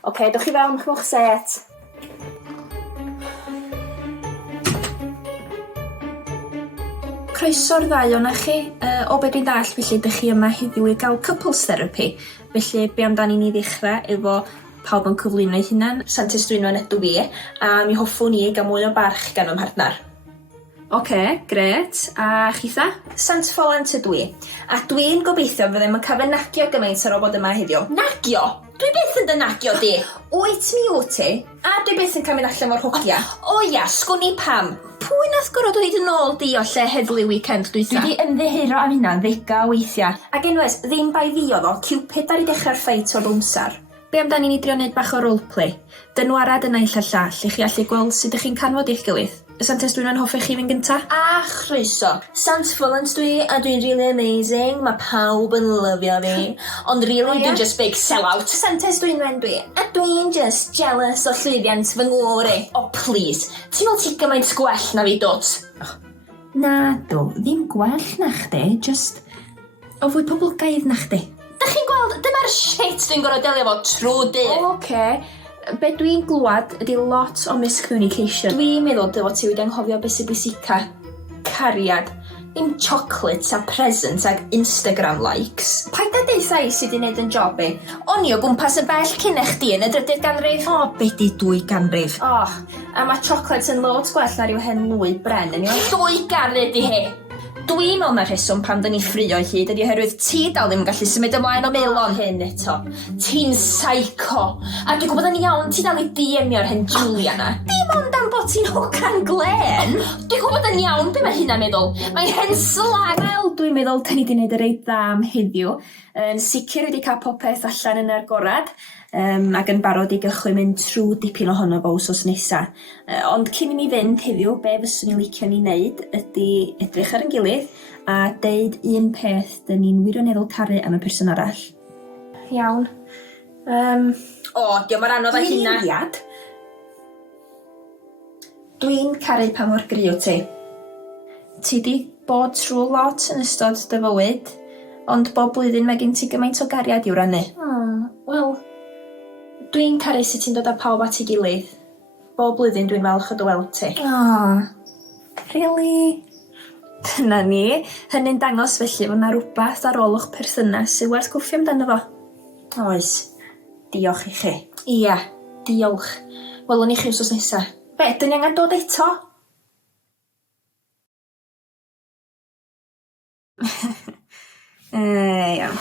Oce, dewch chi fewn, chwch set. Croeso'r ddau o'na chi. O be dwi'n dall, felly ydych chi yma heddiw i gael couples therapy. Felly, be amdani ni ddechrau efo pawb yn cyflwyno'i hunan, Santes Dwynwen ydw i, a mi hoffwn i gael mwy o barch gan ym mhartnar. Oce, gret. A chitha? Sant Ffolent ydw i. A dwi'n gobeithio fyddai'n cyfynagio gymaint ar o bod yma heddiw. Nagio? Dwi byth yn dy nagio di. Wyt mi wyt ti? A dwi byth yn cael mynd allan o'r hwgia. O ia, sgwni pam. Pwy nath gorod o ddweud yn ôl di o lle heddlu weekend dwytha? Dwi di ymddihiro am hynna'n ddega o weithiau. Ac enwes, ddim bai fi oedd o, Cupid ar i dechrau'r ffeit o'r bwmsar. Be amdani ni drio wneud bach o roleplay? Dynwarad yna ill llall, i chi allu gweld sut ydych chi'n canfod i'ch gilydd. Santes dwi'n hoffi chi fy'n gynta? A chroeso. Sant Ffolent dwi, a dwi'n really amazing. Mae pawb yn lyfio fi. Ond really, dwi'n just big sell-out. Santes Dwynwen dwi, a dwi'n just jealous o llwyddiant fy ngŵr i. Oh, please. Ti'n meddwl ti gymaint gwell na fi dwt? Na, do. Ddim gwell na chdi. Just o fwy poblogaidd na chdi. Da chi'n gweld, dyma'r shit dwi'n gorfod delio fo trwy dydd. Oce. Be dwi'n glwad ydy lot o miscommunication. Dwi'n meddwl dy fod ti wedi anghofio beth sy'n bwysica. Cariad. Ddim chocolates a presents ag Instagram likes. Paid a deitha i sydd wedi gwneud yn job i. O'n i o gwmpas yn bell cyn eich di yn y drydydd ganrif. O, be di 2 ganrif? O, a mae chocolates yn loads gwell na ryw hen lwy bren yn yw. 2 ganrif di hi. Dwi'n meddwl na rheswm pam dyn ni ffrio i hyd ydy oherwydd ti dal ddim yn gallu symud ymlaen o melon hyn eto. Ti'n psycho. A dwi'n gwybod yn iawn ti dal i DM-io'r hen Julia na. Dim ond am bod ti'n hwcan Glen. Dwi'n gwybod yn iawn be mae hynna'n meddwl. Mae'n hen slag. Wel, dwi'n meddwl ten i di wneud yr reit dda am heddiw. Yn sicr wedi cael popeth allan yn agorad. Ac yn barod i gychwyn mynd trwy dipyn ohono fo wsos nesa. Ond cyn i ni fynd heddiw, be fyswn i'n licio ni wneud ydy edrych ar yn gilydd a deud un peth dyn ni'n wirioneddol caru am y person arall. Iawn. Diolch mor anodd â hynna. Eiliad. Dwi'n caru pa mor gryw ti. Ti di bod trwy lot yn ystod dy fywyd, ond bob blwyddyn mae gen ti gymaint o gariad i'w rannu. Wel, dwi'n caru sut ti'n dod â pawb at ei gilydd. Bob blwyddyn dwi'n falch o dy weld ti. Really? Dyna ni. Hynny'n dangos felly fod na rwbath ar ôl o'ch perthynas sy'n werth gwffio amdano fo. Oes. Diolch i chi. Ia, diolch. Welwn i chi wsos nesa. Be, dyn ni angen dod eto? Iawn.